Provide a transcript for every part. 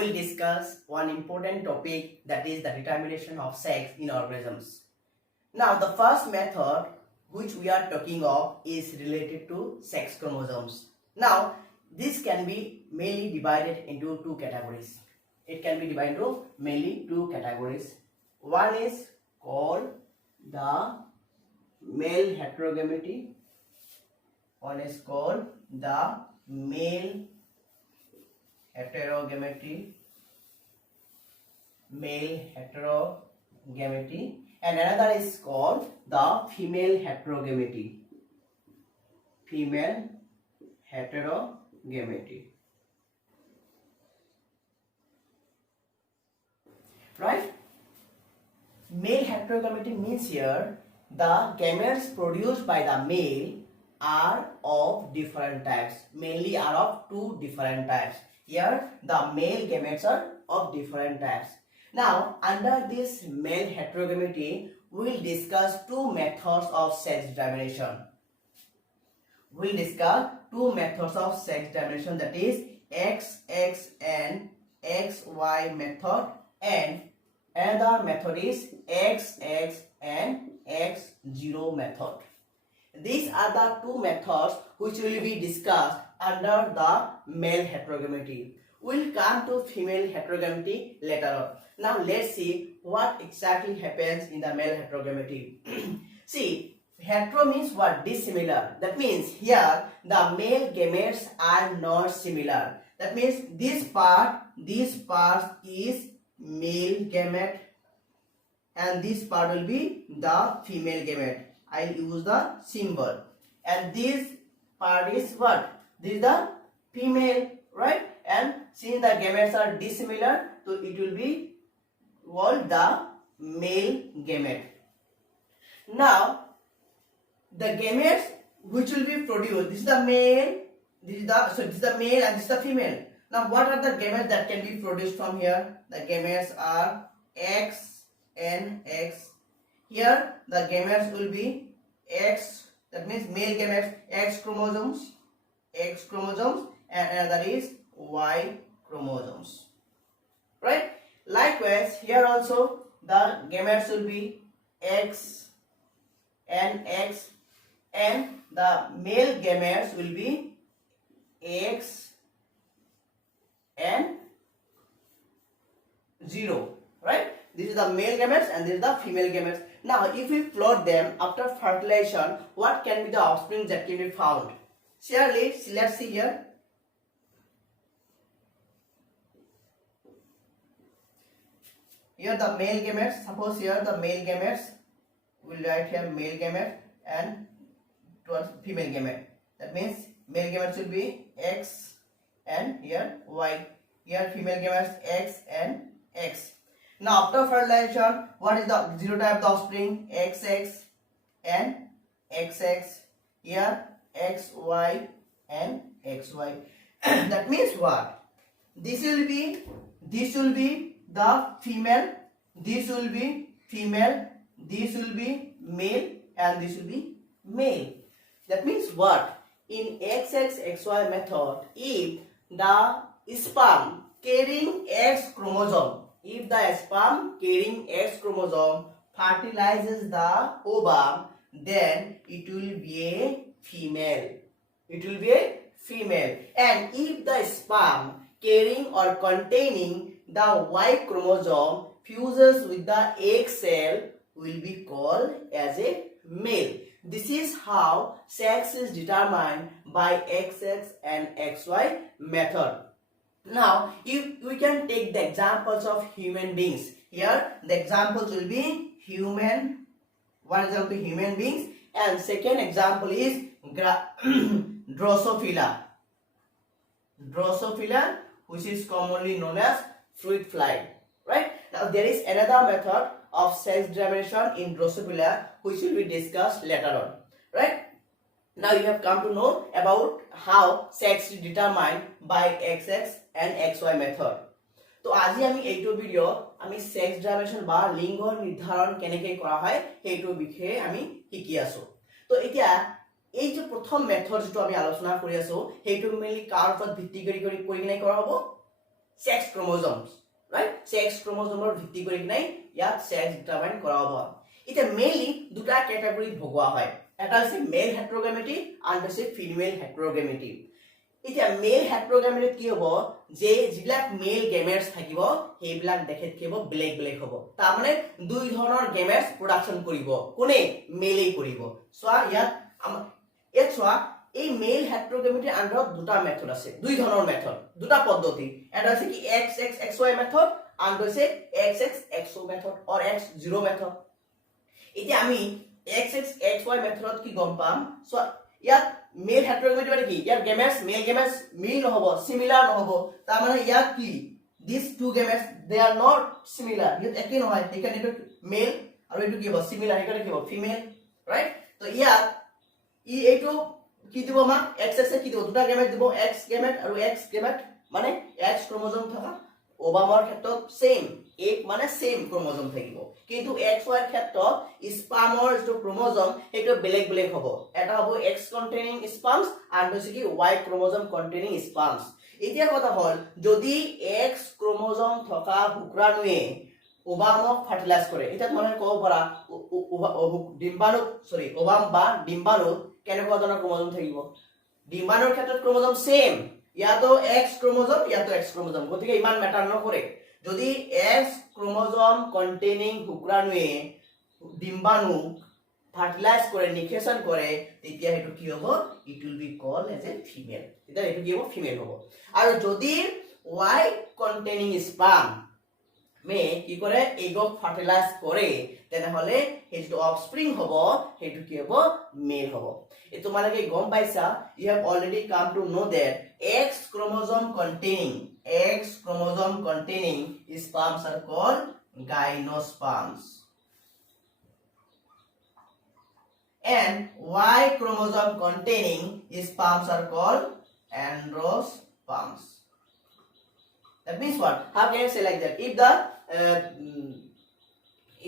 we'll discuss one important topic, that is the determination of sex in organisms. Now, the first method which we are talking of is related to sex chromosomes. Now, this can be mainly divided into two categories. It can be divided into mainly two categories. One is called the male heterogametes. One is called the male heterogametes, and another is called the female heterogametes. Right? Male heterogamety means here the gametes produced by the male are of different types, mainly are of two different types. Here the male gametes are of different types. Now, under this male heterogameity, we will discuss two methods of sex determination. We will discuss two methods of sex determination, that is XX and XY method, and another method is XX and X0 method. These are the two methods which will be discussed under the male heterogameity. We'll come to female heterogameity later on. Now let's see what exactly happens in the male heterogameity. See, hetero means what? Dissimilar. That means here the male gametes are not similar. That means this part is male gamete and this part will be the female gamete. I'll use the symbol, and this part is what? This is the female, right? And since the gametes are dissimilar, so it will be called the male gamete. Now, the gametes which will be produced, this is the male, this is the male and this is the female. Now, what are the gametes that can be produced from here? The gametes are X and X. Here the gametes will be X, that means male gametes, X chromosomes, and another is Y chromosomes. Right? Likewise, here also the gametes will be X and X, and the male gametes will be X and 0. Right? This is the male gametes and this is the female gametes. Now, if we plot them after fertilization, what can be the offspring that can be found? Surely, let's see here. Here the male gametes, suppose here the male gametes, we will write here male gamete and towards female gamete. That means male gametes will be X and here Y. Here female gametes X and X. Now, after fertilization, what is the genotype of the offspring? XX and XX. Here XY and XY. That means what? This will be the female, this will be female, this will be male, and this will be male. That means what? In XXXY method, if the sperm carrying X chromosome, if the sperm carrying X chromosome fertilizes the ovum, then it will be a female. It will be a female. And if the sperm carrying or containing the Y chromosome fuses with the egg cell, will be called as a male. This is how sex is determined by XX and XY method. Now, if we can take the examples of human beings. Here, the examples will be human. One example human beings, and second example is Drosophila. Drosophila, which is commonly known as fruit fly. Right? Now, there is another method of sex determination in Drosophila, which will be discussed later on. Right? Now you have come to know about how sex is determined by XX and XY method. তো আজি আমি এইটো video আমি sex determination বা লিঙ্গ নির্ধারণ কেনেকৈ কৰা হয় সেইটো বিষয়ে আমি শিকি আছো। তো এতিয়া এই যে প্ৰথম মেথড যেটো আমি আলোচনা কৰি আছো সেইটো মেইনলি কাৰ ওপৰত ভিত্তি কৰি কিনে কৰা হ'ব? সেক্স ক্ৰোমোজোমছ ৰাইট সেক্স ক্ৰোমোজোমৰ ভিত্তি কৰি নাই ইয়াত সেক্স ডিটাৰমাইন কৰা হ'ব এটা মেইনলি দুটা ক্যাটাগৰীত ভগোৱা হয় এটা আছে মেল হেটেৰোগেমেটি আৰু আছে ফিমেল হেটেৰোগেমেটি এটা মেল হেটেৰোগেমেটিত কি হ'ব যে যিবিলাক মেল গেমেটছ থাকিব সেইবিলাক দেখেত কিব ব্লেক ব্লেক হ'ব তাৰ মানে দুই ধৰণৰ গেমেটছ প্ৰডাকচন কৰিব কোনে মেলেই কৰিব সোৱা ইয়াত সোৱা এই মেল হেটেৰোগেমেটিৰ আন্ডাৰত দুটা মেথড আছে দুই ধৰণৰ মেথড দুটা পদ্ধতি এটা আছে কি XXXY মেথড আৰু আছে XXXO method or X0 method এতিয়া আমি XXXY মেথডত কি গম পাম সো ইয়াত মেল হেটেৰোগেমেটি মানে কি ইয়াৰ গেমেটছ মেল গেমেটছ মিল নহব সিমিলাৰ নহব তাৰ মানে ইয়াত কি these two gametes they are not similar ইয়াত একে নহয় এখানে এটা মেল আৰু এটো কি হ'ব সিমিলাৰ এখানে কি হ'ব ফিমেল ৰাইট তো ইয়াত এইটো কি দিব আমাক XX কি দিব দুটা গেমেট দিব X গেমেট আৰু X গেমেট মানে X ক্ৰোমোজোম থকা ওবামাৰ ক্ষেত্ৰত সেম এক মানে সেম ক্ৰোমোজোম থাকিব কিন্তু XY ৰ ক্ষেত্ৰত স্পামৰ যে ক্ৰোমোজোম এটা বেলেগ বেলেগ হ'ব এটা হ'ব X কন্টেইনিং স্পামছ আৰু হৈছে কি Y ক্ৰোমোজোম কন্টেইনিং স্পামছ এতিয়া কথা হল যদি X ক্ৰোমোজোম থকা শুক্ৰাণুৱে ওবামক ফাৰ্টিলাইজ কৰে এটা মানে ক'ব পাৰা ডিম্বাণু ওবাম বা ডিম্বাণু কেনেকুৱা ধৰণৰ ক্ৰোমোজোম থাকিব ডিম্বাণুৰ ক্ষেত্ৰত ক্ৰোমোজোম সেম ইয়াতো X ক্ৰোমোজোম ইয়াতো X ক্ৰোমোজোম গতিকে ইমান মেটাৰ নকৰে যদি X ক্ৰোমোজোম কন্টেইনিং শুক্ৰাণুৱে ডিম্বাণু ফাৰ্টিলাইজ কৰে নিউক্লিয়েশন কৰে তেতিয়া হেতু কি হ'ব it will be called as a female এটা হেতু কি হ'ব ফিমেল হ'ব আৰু যদি Y কন্টেইনিং স্পাম মে কি কৰে এগক ফাৰ্টিলাইজ কৰে তেনেহলে হেতু অফস্প্ৰিং হ'ব হেতু কি হ'ব মেল হ'ব এটো মানে কি গম পাইছা you have already come to know that X chromosome containing sperms are called gymnosperms and Y chromosome containing sperms are called androsperms. That means what? How can you say like that?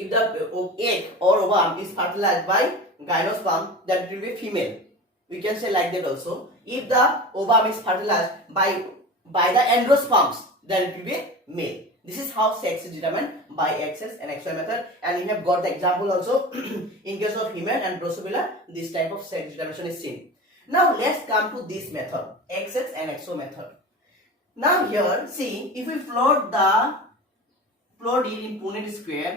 If the egg or ovum is fertilized by gymnosperm, then it will be female. We can say like that also. If the ovum is fertilized by the androsperms, then it will be male. This is how sex is determined by XX and XY method, and we have got the example also in case of human and Drosophila. This type of sex determination is seen. Now let's come to this method, XX and XO method. Now here, see, if we plot it in Punnett square,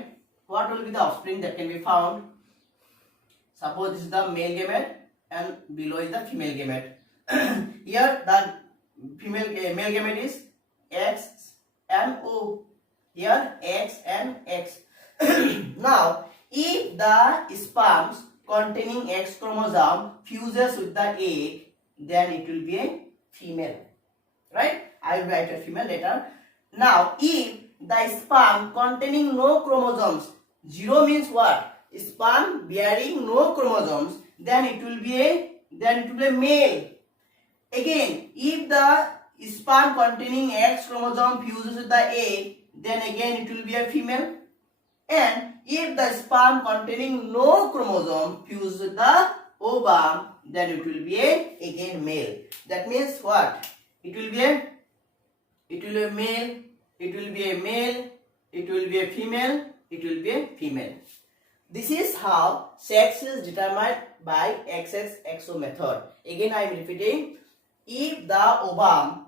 what will be the offspring that can be found? Suppose this is the male gamete and below is the female gamete. Here the male gamete is X and O. Here X and X. Now, if the sperms containing X chromosome fuses with the egg, then it will be a female. Right? I will write a female later. Now, if the sperm containing no chromosomes, 0 means what? Sperm bearing no chromosomes, then it will be a male. Again, if the sperm containing X chromosome fuses with the egg, then again it will be a female. And if the sperm containing no chromosome fuses with the ovum, then it will be again male. That means what? It will be a male, it will be a male, it will be a female, it will be a female. This is how sex is determined by XXXO method. Again I am repeating, if the ovum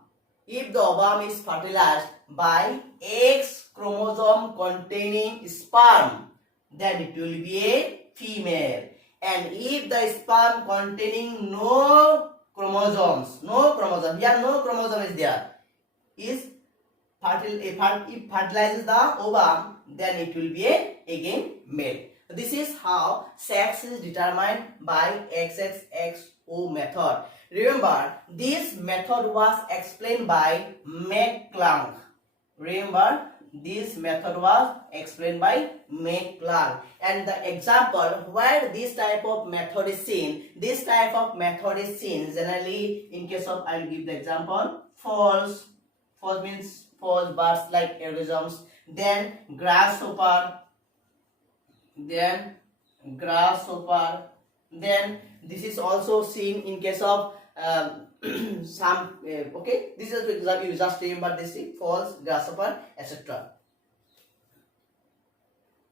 is fertilized by X chromosome containing sperm, then it will be a female. And if the sperm containing no chromosomes, here no chromosome is there, if fertilizes the ovum, then it will be again male. This is how sex is determined by XXXO method. Remember, this method was explained by Mac-Planck. And the example where this type of method is seen, generally in case of, I will give the example, false means false birds like organisms, then grasshopper, then this is also seen in case of some okay, this is the example. You just remember this thing: false, grasshopper, etc.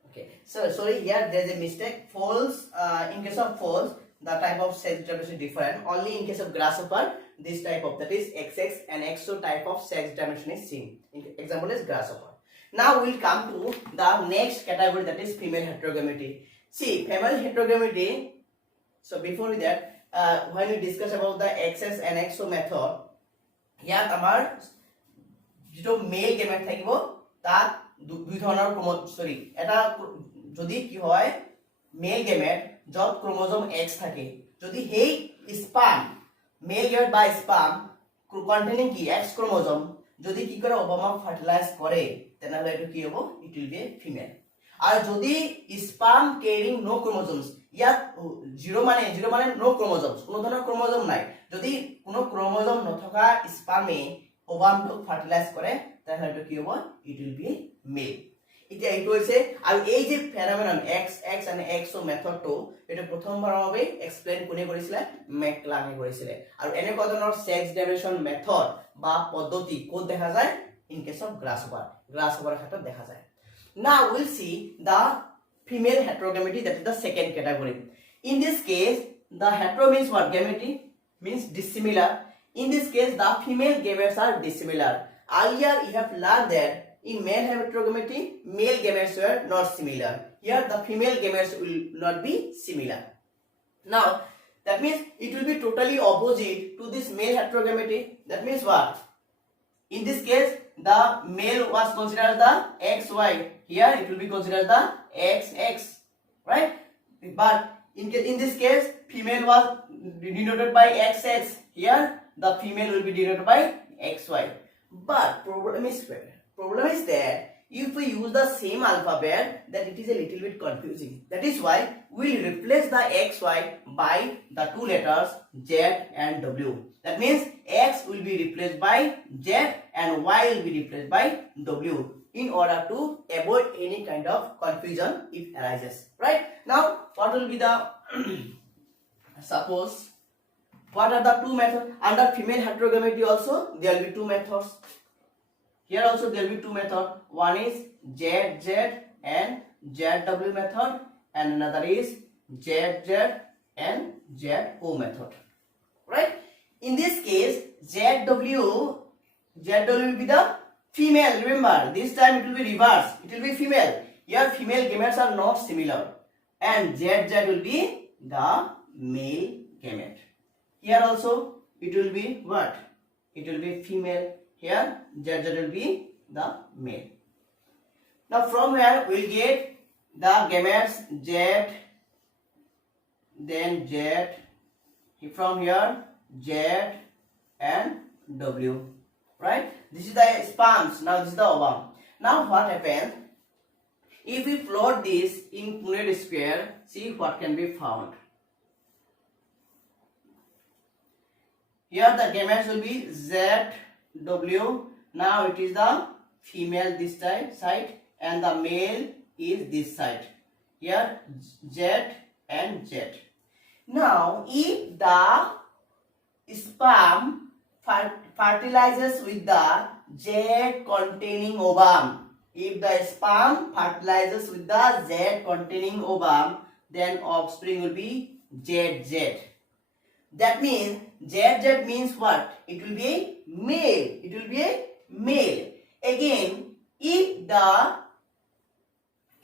Okay, so sorry, here there is a mistake. False, in case of false, the type of sex dimension is different. Only in case of grasshopper, this type of, that is XX and XO type of sex dimension is seen. Example is grasshopper. Now we will come to the next category, that is female heterogamety. See, female heterogamety. So before that, when we discuss about the XS and XO method, here our जो mail gamete থাকিব তাত দুই ধৰণৰ sorry এটা যদি কি হয় mail gamete যত ক্রোমোজোম X থাকে যদি হেই স্পাম মেল গেমেট বা স্পাম কন্টেনিং কি X ক্রোমোজোম যদি কি করে ওভামা ফার্টিলাইজ করে তেনাহলে এটো কি হ'ব ইট উইল বি ফিমেল আর যদি স্পাম ক্যারিং নো ক্রোমোজোমস ইয়াত জিরো মানে নো ক্রোমোজোমস কোনো ধৰণৰ ক্রোমোজোম নাই যদি কোনো ক্রোমোজোম নথকা স্পামে ওভামটো ফার্টিলাইজ করে তাহলে এটো কি হ'ব ইট উইল বি মেল এতিয়া এইটো হৈছে আৰু এই যে ফেনোমেনন XX and XO মেথডটো এটা প্ৰথমবাৰৰ বাবে এক্সপ্লেইন কোনে কৰিছিলে মেকলাঙে কৰিছিলে আৰু এনেকুৱা ধৰণৰ সেক্স ডাইমেনশন মেথড বা পদ্ধতি ক'ত দেখা যায় ইন কেস অফ গ্ৰাছহপাৰ ক্ষেত্ৰত দেখা যায় now we'll see the female heterogamety, that is the second category. In this case the hetero means what? Gamety means dissimilar. In this case the female gametes are dissimilar. Earlier you have learned that in male heterogamety, male gametes were not similar. Here the female gametes will not be similar. Now that means it will be totally opposite to this male heterogamety. That means what? In this case the male was considered the XY. Here it will be considered the XX, right? But in this case female was denoted by XX. Here the female will be denoted by XY. But problem is that if we use the same alphabet, then it is a little bit confusing. That is why we will replace the XY by the two letters Z and W. That means X will be replaced by Z and Y will be replaced by W in order to avoid any kind of confusion if arises. Right? Now what will be the suppose what are the two methods under female heterogamety? Also there will be two methods. Here also there will be two methods. One is ZZ and ZW method and another is ZZ and ZO method. Right? In this case ZW will be the female. Remember, this time it will be reverse. It will be female. Here female gametes are not similar and ZZ will be the male gamete. Here also it will be what? It will be female. Here ZZ will be the male. Now from here we will get the gametes Z, then Z, from here Z and W. Right? This is the sperms. Now this is the ovum. Now what happens? If we plot this in Punnett square, see what can be found. Here the gametes will be ZW. Now it is the female this side and the male is this side. Here Z and Z. Now if the sperm fertilizes with the Z containing ovum, if the sperm fertilizes with the Z containing ovum, then offspring will be ZZ. That means ZZ means what? It will be a male. It will be a male. Again, if the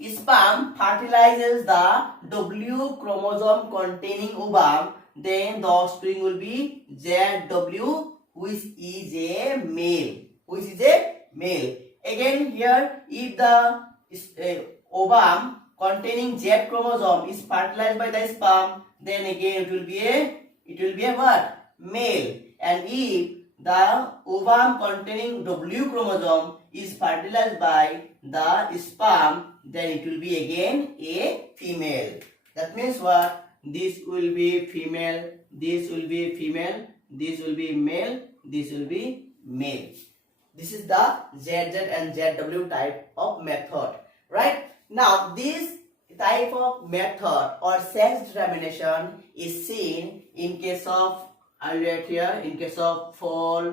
sperm fertilizes the W chromosome containing ovum, then the offspring will be ZW, which is a male. Again here, if the ovum containing Z chromosome is fertilized by the sperm, then again it will be a what? Male. And if the ovum containing W chromosome is fertilized by the sperm, then it will be again a female. That means what? This will be female, this will be female, this will be male, this will be male. This is the ZZ and ZW type of method. Right? Now this type of method or sex determination is seen in case of I will write here in case of fall,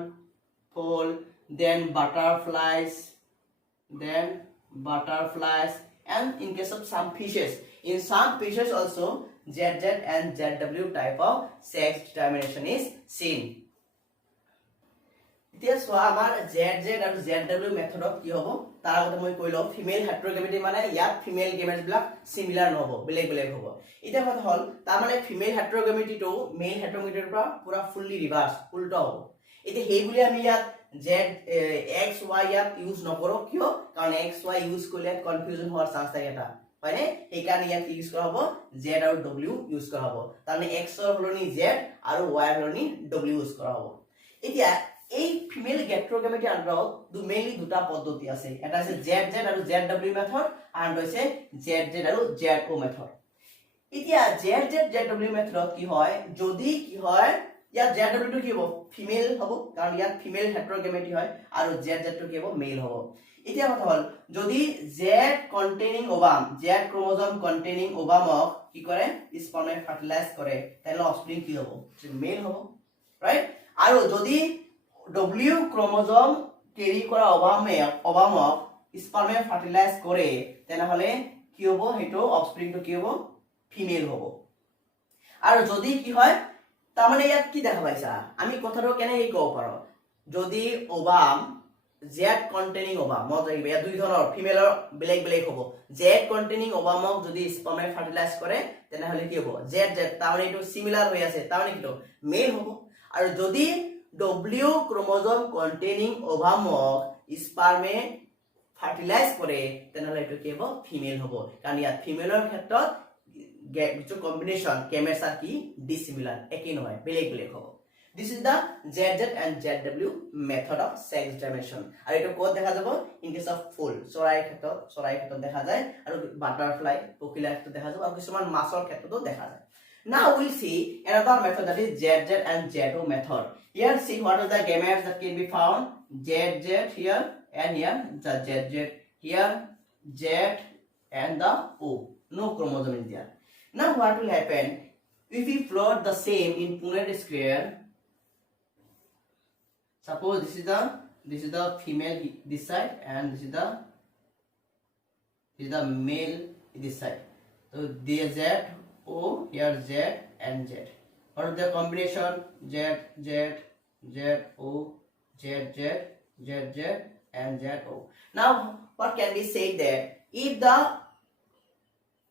then butterflies, and in case of some fishes. In some fishes also ZZ and ZW type of sex determination is seen. এতিয়া সোয়া আমাৰ ZZ আৰু ZW মেথডত কি হ'ব তাৰ আগতে মই কৈলো female হেটেৰোগেমিটি মানে ইয়াত ফিমেল গেমেটছ বিলাক সিমিলাৰ নহব বেলেগ বেলেগ হ'ব এতিয়া কথা হল তাৰ মানে ফিমেল হেটেৰোগেমিটি টো মেল হেটেৰোগেমিটিৰ পৰা পুৰা ফুললি ৰিভাৰ্স উল্টা হ'ব এতিয়া হেই বুলি আমি ইয়াত Z X Y ইয়াত ইউজ নকৰো কিয় কাৰণ X Y ইউজ কৰিলে কনফিউজন হোৱাৰ চান্স থাকে এটা হয়নে এই কাৰণে ইয়াত ইউজ কৰা হ'ব Z আৰু W ইউজ কৰা হ'ব তাৰমানে X ৰ হলনি Z আৰু Y ৰ হলনি W ইউজ কৰা হ'ব এতিয়া এই ফিমেল হেটেৰোগেমিটি আন্ডাৰত মেইনলি দুটা পদ্ধতি আছে এটা আছে ZZ আৰু ZW মেথড আৰু হৈছে ZZ আৰু ZO মেথড এতিয়া ZZ ZW মেথডত কি হয় যদি কি হয় ইয়াত ZW টো কি হ'ব ফিমেল হ'ব কাৰণ ইয়াত ফিমেল হেটেৰোগেমিটি হয় আৰু ZZ টো কি হ'ব মেল হ'ব এতিয়া কথা হল যদি Z containing ovum Z chromosome containing ওভামক কি কৰে স্পাৰ্মে ফাৰ্টিলাইজ কৰে তেনে অফস্প্ৰিং কি হ'ব মেল হ'ব ৰাইট আৰু যদি W ক্ৰোমোজোম কেৰি কৰা ওভামক স্পাৰ্মে ফাৰ্টিলাইজ কৰে তেনে হলে কি হ'ব হেটো অফস্প্ৰিং টো কি হ'ব ফিমেল হ'ব আৰু যদি কি হয় তাৰমানে ইয়াত কি দেখা পাইছা আমি কথাটো কেনে এই কব পাৰো যদি ওভাম Z কন্টেইনিং ওভাম মত ৰাখিব ইয়াত দুই ধৰণৰ ফিমেলৰ বেলেগ বেলেগ হ'ব Z কন্টেইনিং ওভামক যদি স্পাৰ্মে ফাৰ্টিলাইজ কৰে তেনে হলে কি হ'ব ZZ তাৰমানে এটো সিমিলাৰ হৈ আছে তাৰমানে কিটো মেল হ'ব আৰু যদি W ক্ৰোমোজোম কন্টেইনিং ওভামক স্পাৰ্মে ফাৰ্টিলাইজ কৰে তেনে হলে এটো কি হ'ব ফিমেল হ'ব কাৰণ ইয়াত ফিমেলৰ ক্ষেত্ৰত जो combination gametes are ki dissimilar একই নহয় বেলেগ বেলেগ হ'ব this is the ZZ and ZW method of sex determination আৰু এটো কোড দেখা যাব in case of ফুল চৰাইৰ ক্ষেত্ৰত দেখা যায় আৰু বাটাৰফ্লাই পখিলাৰ ক্ষেত্ৰত দেখা যাব আৰু কিছুমান মাছৰ ক্ষেত্ৰতো দেখা যায় now we'll see another method that is ZZ and ZO method here see what are the gametes that can be found ZZ here and here the ZZ here Z and the O no chromosome is there. Now what will happen if we plot the same in Punnett square? Suppose this is the female this side and this is the male this side. So the Z O here Z and Z. What is the combination Z Z Z O Z Z Z Z and Z O. Now what can be said that if the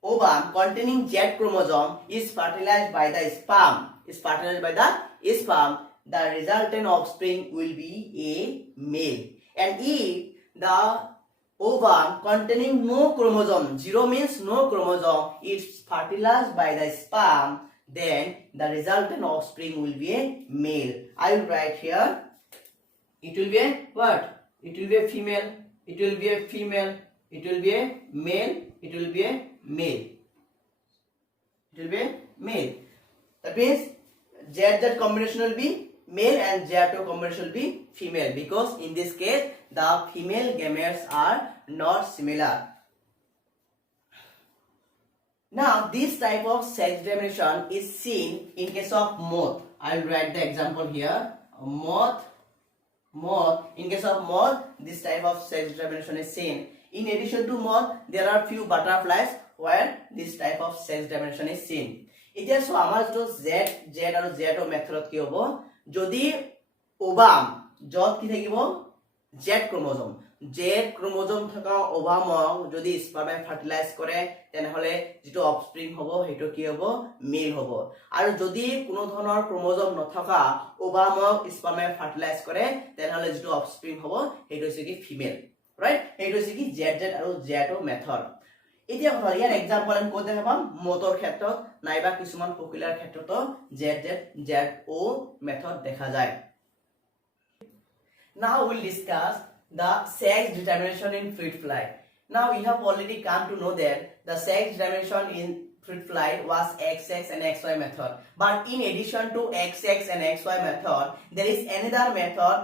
ovum containing Z chromosome is fertilized by the sperm, the resultant offspring will be a male. And if the ovum containing no chromosome, 0 means no chromosome, is fertilized by the sperm, then the resultant offspring will be a male. I will write here, it will be a what? It will be a female, it will be a female, it will be a male, it will be a male. It will be male. That means ZZ combination will be male and Z2 combination will be female because in this case the female gametes are not similar. Now this type of sex determination is seen in case of moth. I will write the example here. Moth. In case of moth, this type of sex determination is seen. In addition to moth, there are few butterflies where this type of sex determination is seen. এতিয়া so আমাৰ যে Z আৰু ZO মেথডত কি হ'ব যদি ovum যত কি থাকিব Z ক্ৰোমোজোম থকা ওভামক যদি স্পাৰ্মে ফাৰ্টিলাইজ কৰে তেনে হলে যেটো অফস্প্ৰিং হ'ব হেটো কি হ'ব মেল হ'ব আৰু যদি কোনো ধৰণৰ ক্ৰোমোজোম নথকা ওভামক স্পাৰ্মে ফাৰ্টিলাইজ কৰে তেনে হলে যেটো অফস্প্ৰিং হ'ব হেটো হৈছে কি ফিমেল ৰাইট হেটো হৈছে কি ZZ আৰু ZO মেথড এতিয়া কথা ইয়াৰ एग्जांपल আমি কোড দেখাম মোটৰ ক্ষেত্ৰত নাইবা কিছুমান পপুলাৰ ক্ষেত্ৰত ZZ ZO মেথড দেখা যায় Now we'll discuss the sex determination in fruit fly. Now we have already come to know that the sex determination in fruit fly was XX and XY method. But in addition to XX and XY method, there is another method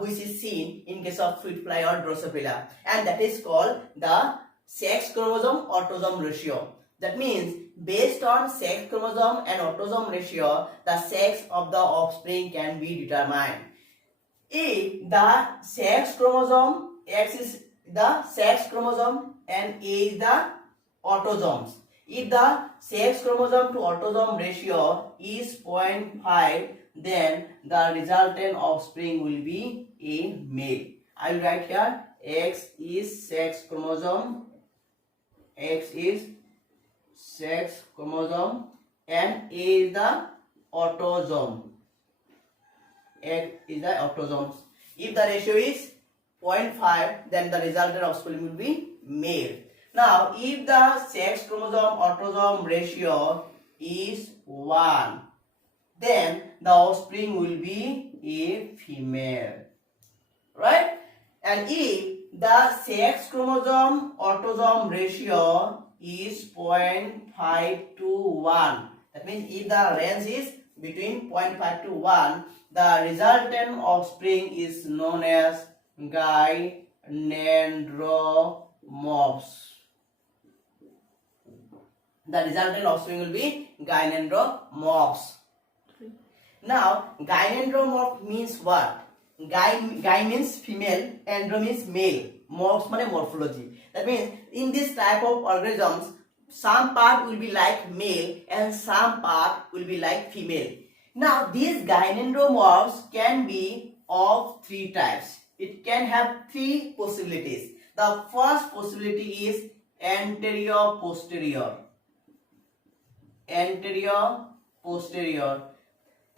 which is seen in case of fruit fly or Drosophila, and that is called the sex chromosome autosome ratio. That means Based on sex chromosome and autosome ratio, the sex of the offspring can be determined. If the sex chromosome, X is the sex chromosome and A is the autosomes. If the sex chromosome to autosome ratio is 0.5, then the resultant offspring will be a male. I will write here X is sex chromosome, X is sex chromosome and A is the autosome. X is the autosomes. If the ratio is 0.5, then the resultant offspring will be male. Now, if the sex chromosome autosome ratio is 1, then the offspring will be a female, right? And if the sex chromosome autosome ratio is 0.5 to 1, that means if the range is between 0.5 to 1, the resultant offspring is known as gynandromorphs. The resultant offspring will be gynandromorphs. Now, gynandromorph means what? Guy means female, andro means male, morphs means morphology. That means in this type of organisms, some part will be like male and some part will be like female. Now, these gynandromorphs can be of 3 types. It can have 3 possibilities. The first possibility is anterior-posterior. Anterior-posterior.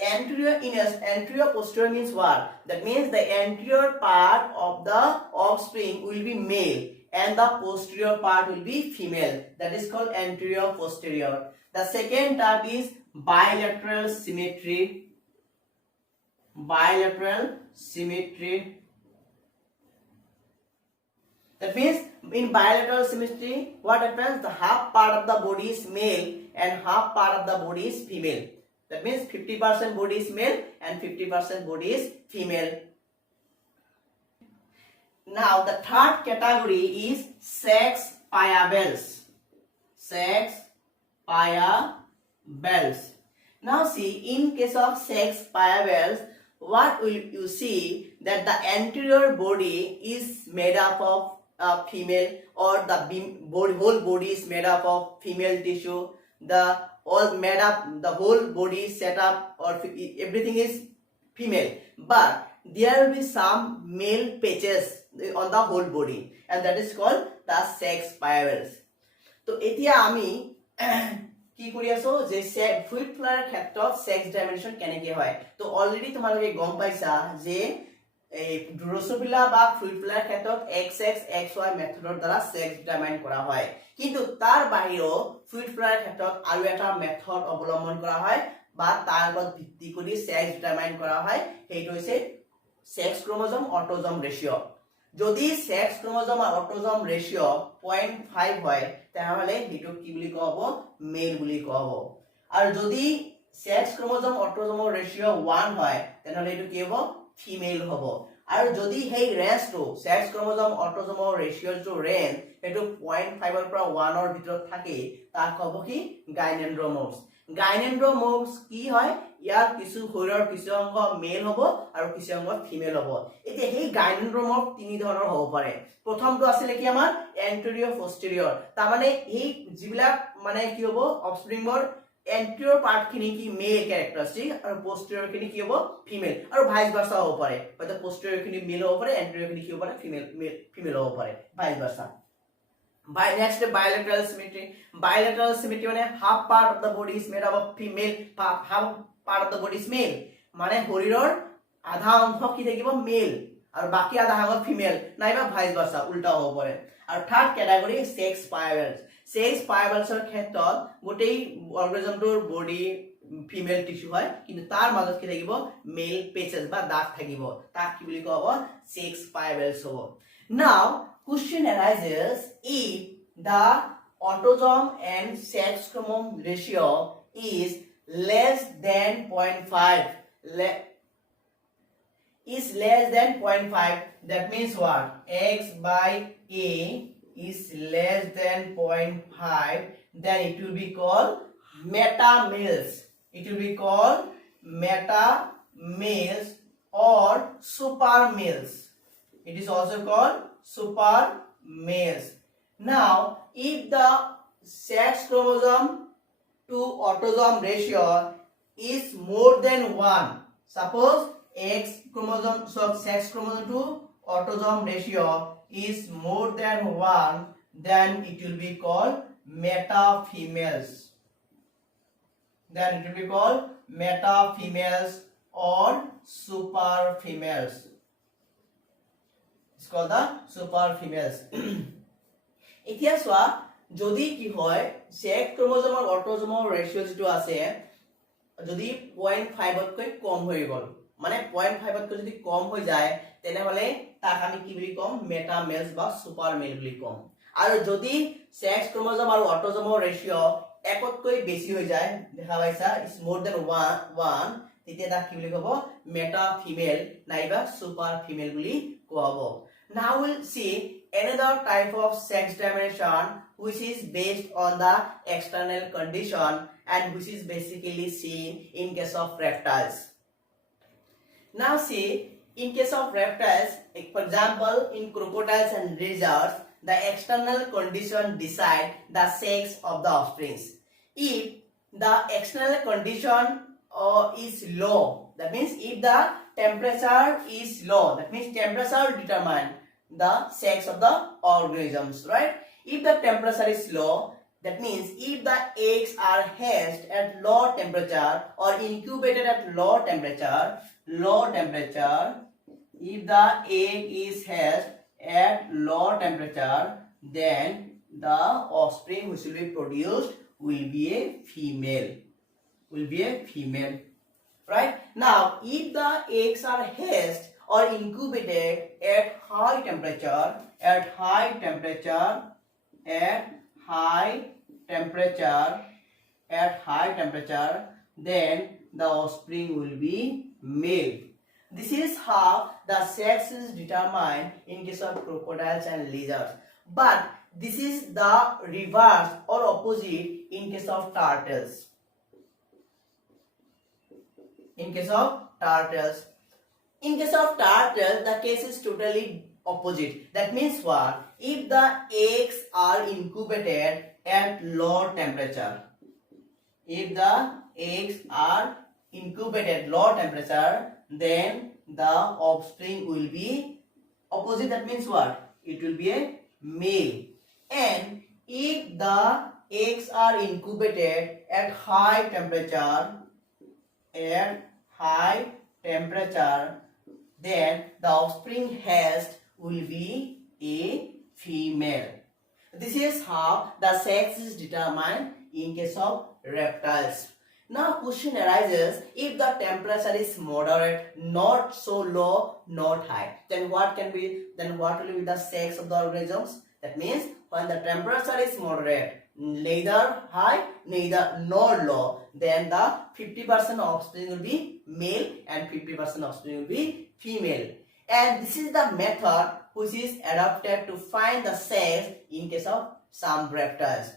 Anterior-posterior means what? That means the anterior part of the offspring will be male and the posterior part will be female. That is called anterior-posterior. The second type is bilateral symmetry. Bilateral symmetry. That means in bilateral symmetry, what happens? The half part of the body is male and half part of the body is female. That means 50% body is male and 50% body is female. Now the third category is sex payabels. Sex payabels. Now see, in case of sex payabels, what will you see? That the anterior body is made up of female, or the whole body is made up of female tissue. The whole body set up or everything is female, but there will be some male patches on the whole body, and that is called the sex payabels. So etia ami কি কৰি আছো যে fluid flour ক্ষেত্ৰত sex dimension কেনেকৈ হয়। তো already তোমালোকে গম পাইছা যে এই ড্ৰোসোফিলা বা ফ্লুইড ফ্লাৰ ক্ষেত্ৰত XX XY মেথডৰ দ্বাৰা সেক্স ডিটাৰমাইন কৰা হয়, কিন্তু তাৰ বাহিৰেও ফ্লুইড ফ্লাৰ ক্ষেত্ৰত আৰু এটা মেথড অৱলম্বন কৰা হয় বা তাৰ ওপৰত ভিত্তি কৰি সেক্স ডিটাৰমাইন কৰা হয়, সেইটো হৈছে সেক্স ক্ৰোমোজোম অটোজোম ৰেশিও। যদি সেক্স ক্ৰোমোজোম আৰু অটোজোম ৰেশিও 0.5 হয়, তাহলে হেটো কি বুলি কোৱা হ'ব? মেল বুলি কোৱা হ'ব। আৰু যদি সেক্স ক্ৰোমোজোম অটোজোম ৰেশিও 1 হয়, তাহলে হেটো কি হ'ব? ফিমেল হ'ব। আৰু যদি সেই ৰেঞ্জটো সেক্স ক্ৰোমোজোম অটোজোম ৰেশিওটো ৰেঞ্জ হেটো 0.5 ৰ পৰা 1 ৰ ভিতৰত থাকে, তাক ক'ব কি? গাইনেন্ড্ৰমৰ্ফছ। গাইনেন্ড্ৰমৰ্ফছ কি হয়? ইয়াৰ কিছু শৰীৰৰ কিছু অংগ মেল হ'ব আৰু কিছু অংগ ফিমেল হ'ব। এতিয়া সেই গাইনেন্ড্ৰমৰ্ফ তিনি ধৰণৰ হ'ব পাৰে। প্ৰথমটো আছিল কি আমাৰ এন্টেৰিয়ৰ পষ্টেৰিয়ৰ, তাৰ মানে এই যিবিলাক মানে কি হ'ব? অফস্প্ৰিংৰ এন্টেৰিয়ৰ পাৰ্ট খিনি কি মেল ক্যাৰেক্টাৰিষ্টিক আৰু পষ্টেৰিয়ৰ খিনি কি হ'ব? ফিমেল, আৰু ভাইস ভাৰ্সা হ'ব পাৰে। হয়তো পষ্টেৰিয়ৰ খিনি মেল হ'ব পাৰে, এন্টেৰিয়ৰ খিনি কি হ'ব পাৰে? ফিমেল হ'ব পাৰে, vice ভাৰ্সা। Next, bilateral symmetry. Bilateral symmetry মানে half part of the body is made up of female, half part of the body is male. মানে শৰীৰৰ আধা অংশ কি থাকিব? মেল আৰু বাকি আধা অংশ ফিমেল, নাইবা ভাইস ভাৰ্সা, উল্টা হ'ব পাৰে। আৰু থাৰ্ড ক্যাটাগৰী সেক্স পায়াবেলস। সেক্স পায়াবেলসৰ ক্ষেত্ৰত গোটেই অৰ্গানিজমটোৰ বডি ফিমেল টিস্যু হয়, কিন্তু তাৰ মাজত কি থাকিব? মেল পেচেছ বা দাগ থাকিব, তাক কি বুলি কোৱা হ'ব? সেক্স পায়াবেলস হ'ব। Now question arises, if the autosome and sex chromosome ratio is less than 0.5, that means what? X by A is less than 0.5, then it will be called meta males. It will be called meta males or super males. It is also called super males. Now, if the sex chromosome to autosome ratio is more than 1, suppose X chromosome, so sex chromosome to autosome ratio is more than 1, then it will be called meta females. Then it will be called meta females or super females. It's called the super females. এতিয়া চোৱা যদি কি হয় sex ক্ৰোমোজোম আৰু অটোজোমৰ ৰেশিও যেটো আছে যদি 0.5 তকৈ কম হৈ গল মানে 0.5 তকৈ যদি কম হৈ যায় তেনে হলে তাক আমি কি বুলি কম মেটা মেলস বা সুপাৰ মেল বুলি কম আৰু যদি সেক্স ক্ৰোমোজোম আৰু অটোজোমৰ ৰেশিও 1 তকৈ বেছি হৈ যায় দেখা পাইছা ইজ মোৰ দেন 1 তেতিয়া তাক কি বুলি কব মেটা ফিমেল নাইবা সুপাৰ ফিমেল বুলি কোৱা হ'ব Now we'll see another type of sex discrimination which is based on the external condition and which is basically seen in case of reptiles. Now see, in case of reptiles, for example, in crocodiles and lizards, the external condition decide the sex of the offspring. If the external condition is low, that means if the temperature is low, that means temperature will determine the sex of the organisms, right? If the temperature is low, that means if the eggs are hatched at low temperature or incubated at low temperature, if the egg is hatched at low temperature, then the offspring which will be produced will be a female. Right? Now, if the eggs are hatched or incubated at high temperature, then the offspring will be male. This is how the sex is determined in case of crocodiles and lizards. But this is the reverse or opposite in case of turtles. In case of turtles, the case is totally opposite. That means what? If the eggs are incubated at low temperature, then the offspring will be opposite. That means what? It will be a male. And if the eggs are incubated at high temperature, then the offspring hatched will be a female. This is how the sex is determined in case of reptiles. Now question arises, if the temperature is moderate, not so low, not high, then what will be the sex of the organisms? That means when the temperature is moderate, neither high neither nor low, then the 50% offspring will be male and 50% offspring will be female. And this is the method which is adopted to find the sex in case of some reptiles.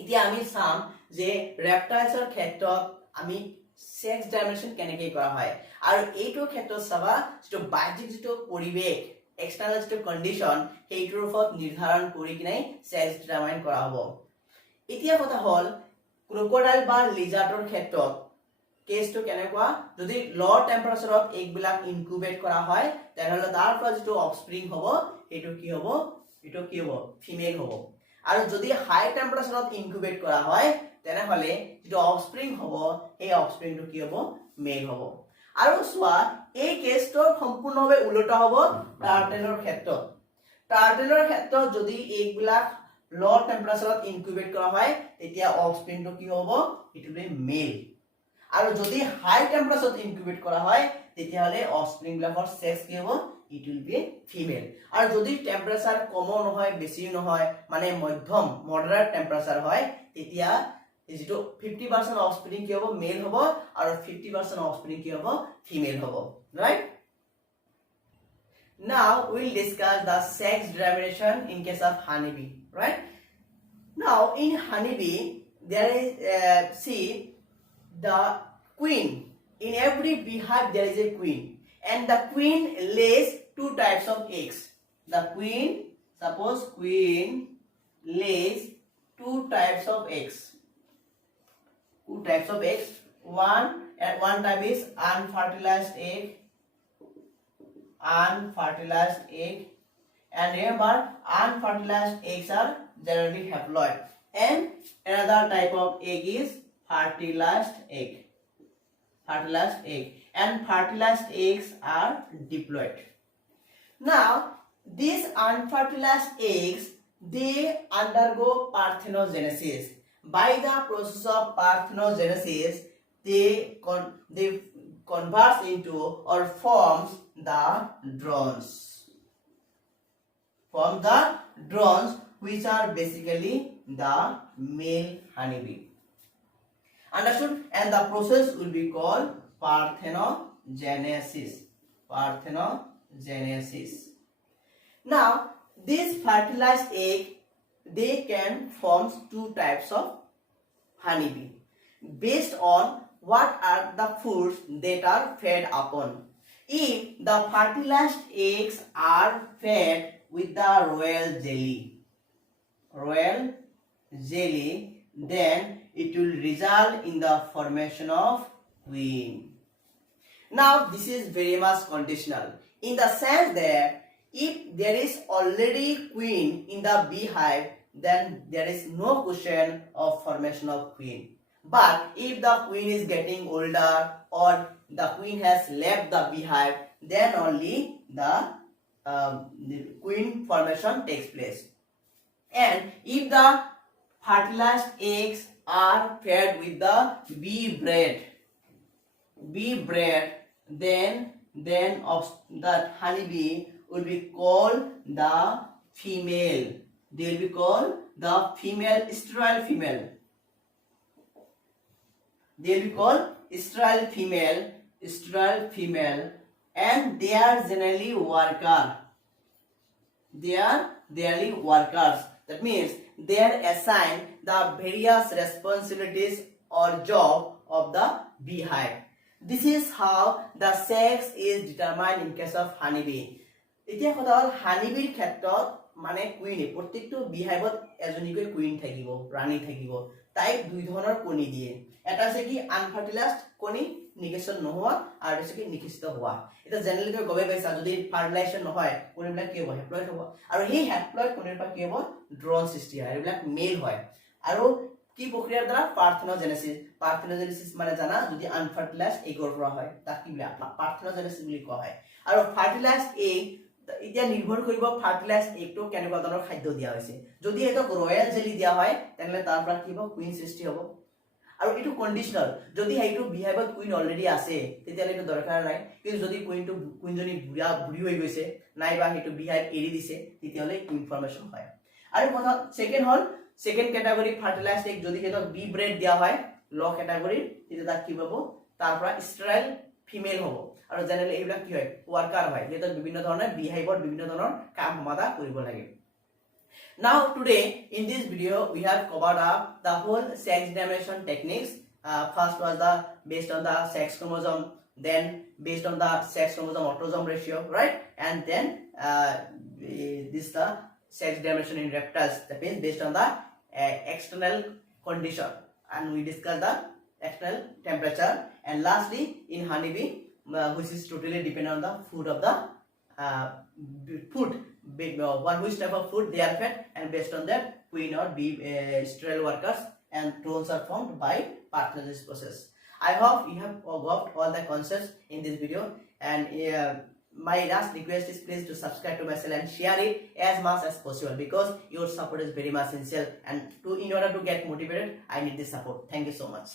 এতিয়া আমি চাম যে reptiles এর ক্ষেত্ৰত আমি sex discrimination কেনেকৈ কৰা হয় আৰু এইটো ক্ষেত্ৰত চাবা যেটো বাহ্যিক যেটো পৰিবেশ external যেটো কন্ডিশন সেইটোৰ ওপৰত নিৰ্ধাৰণ কৰি কিনে sex determine কৰা হ'ব এতিয়া কথা হল ক্ৰোকোডাইল বা লিজাৰ্ডৰ ক্ষেত্ৰত কেছটো কেনেকুৱা যদি লো টেম্পারেচাৰত এগবিলাক ইনকিউবেট কৰা হয় তেনেহলে তাৰ পৰা যেটো অফস্প্ৰিং হ'ব এটো কি হ'ব ফিমেল হ'ব আৰু যদি হাই টেম্পারেচাৰত ইনকিউবেট কৰা হয় তেনেহলে যেটো অফস্প্ৰিং হ'ব এই অফস্প্ৰিংটো কি হ'ব মেল হ'ব আৰু সোৱা এই কেছটো সম্পূৰ্ণভাৱে উল্টা হ'ব টাৰ্টেলৰ ক্ষেত্ৰত যদি এগবিলাক লো টেম্পারেচাৰত ইনকিউবেট কৰা হয় তেতিয়া অফস্প্ৰিংটো কি হ'ব ইট উইল বি মেল আৰু যদি হাই টেম্পারেচাৰত ইনকিউবেট কৰা হয় তেতিয়া হলে অফস্প্ৰিং বিলাকৰ সেক্স কি হ'ব ইট উইল বি ফিমেল আৰু যদি টেম্পারেচাৰ কম নহয় বেছি নহয় মানে মধ্যম মডারেট টেম্পারেচাৰ হয় তেতিয়া যেটো 50% অফস্প্ৰিং কি হ'ব মেল হ'ব আৰু 50% অফস্প্ৰিং কি হ'ব ফিমেল হ'ব right Now we'll discuss the sex discrimination in case of honeybee, right? Now in honeybee there is see the queen. In every beehive there is a queen, and the queen lays two types of eggs. The queen, suppose queen lays two types of eggs. Two types of eggs. One type is unfertilized egg. Unfertilized egg. And remember, unfertilized eggs are generally haploid. And another type of egg is fertilized egg. Fertilized egg. And fertilized eggs are diploid. Now, these unfertilized eggs, they undergo parthenogenesis. By the process of parthenogenesis, they converts into or forms the drones. Form the drones, which are basically the male honeybee. Understood? And the process will be called parthenogenesis. Parthenogenesis. Now, this fertilized egg, they can form two types of honeybee based on what are the foods that are fed upon. If the fertilized eggs are fed with the royal jelly, then it will result in the formation of queen. Now this is very much conditional in the sense that if there is already queen in the beehive, then there is no question of formation of queen. But if the queen is getting older or the queen has left the beehive, then only the queen formation takes place. And if the fertilized eggs are fed with the bee bread, then of that honeybee will be called the female. They will be called the female, sterile female. They will be called sterile female, and they are generally worker. They are generally workers. That means they are assigned the various responsibilities or job of the beehive. This is how the sex is determined in case of honeybee. এতিয়া কথা হল হানিবিৰ ক্ষেত্ৰত মানে queen প্ৰত্যেকটো বিহাইবত এজনীকৈ queen থাকিব, ৰাণী থাকিব। তাই দুই ধৰণৰ কণী দিয়ে। এটা আছে কি আনফাৰ্টিলাইজড কণী নিকেশন নোহোৱা আৰু আছে কি নিকেশিত হোৱা। এটা জেনাৰেলি তো গবে পাইছা যদি ফাৰ্টিলাইজেশন নহয় কণীবিলাক কি হ'ব হ্যাপ্লয়েড হ'ব আৰু এই হ্যাপ্লয়েড কণীৰ পৰা কি হ'ব ড্ৰোন সৃষ্টি হয়। এইবিলাক মেল হয় আৰু কি প্ৰক্ৰিয়াৰ দ্বাৰা পাৰ্থেনোজেনেসিস মানে জানা যদি আনফাৰ্টিলাইজড এগৰ পৰা হয় তাক কি পাৰ্থেনোজেনেসিস বুলি কোৱা হয়। আৰু ফাৰ্টিলাইজড এগ এতিয়া নিৰ্ভৰ কৰিব ফাৰ্টিলাইজড এগটো কেনেকুৱা ধৰণৰ খাদ্য দিয়া হৈছে। যদি এটা ৰয়েল জেলি দিয়া হয় তেনলে তাৰ পৰা কি হ'ব কুইন সৃষ্টি হ'ব। আৰু এটো কন্ডিশনাল যদি হেইটো বিহেভত কুইন অলৰেডি আছে তেতিয়ালে এটো দৰকাৰ নাই। কিন্তু যদি কুইনজনী বুঢ়ী হৈ গৈছে নাইবা হেইটো বিহেভ এৰি দিছে তেতিয়ালে কুইন ফৰ্মেশন হয়। আৰু কথা সেকেন্ড ক্যাটাগরি ফার্টিলাইজড এগ যদি হেতক বি ব্রেড দিয়া হয় ল ক্যাটাগরি তেতিয়া তাক কি পাব তাৰ পৰা স্টেরাইল ফিমেল হ'ব। আৰু জেনাৰেলি এইবিলাক কি হয় ওয়ার্কার হয় হেতক বিভিন্ন ধৰণৰ বিহেভৰ বিভিন্ন ধৰণৰ কাম সমাধা কৰিব লাগে। Now today in this video we have covered up the whole sex determination techniques. First was the based on the sex chromosome, then based on the sex chromosome autosome ratio, right? And then this the sex determination in reptiles, that means based on the external condition, and we discussed the external temperature. And lastly in honeybee, which is totally dependent on the food of the food, which type of food they are fed, and based on that queen or bee sterile workers and drones are formed by parthenogenesis process. I hope you have got all the concepts in this video, and my last request is please to subscribe to my channel and share it as much as possible, because your support is very much essential, and in order to get motivated I need this support. Thank you so much.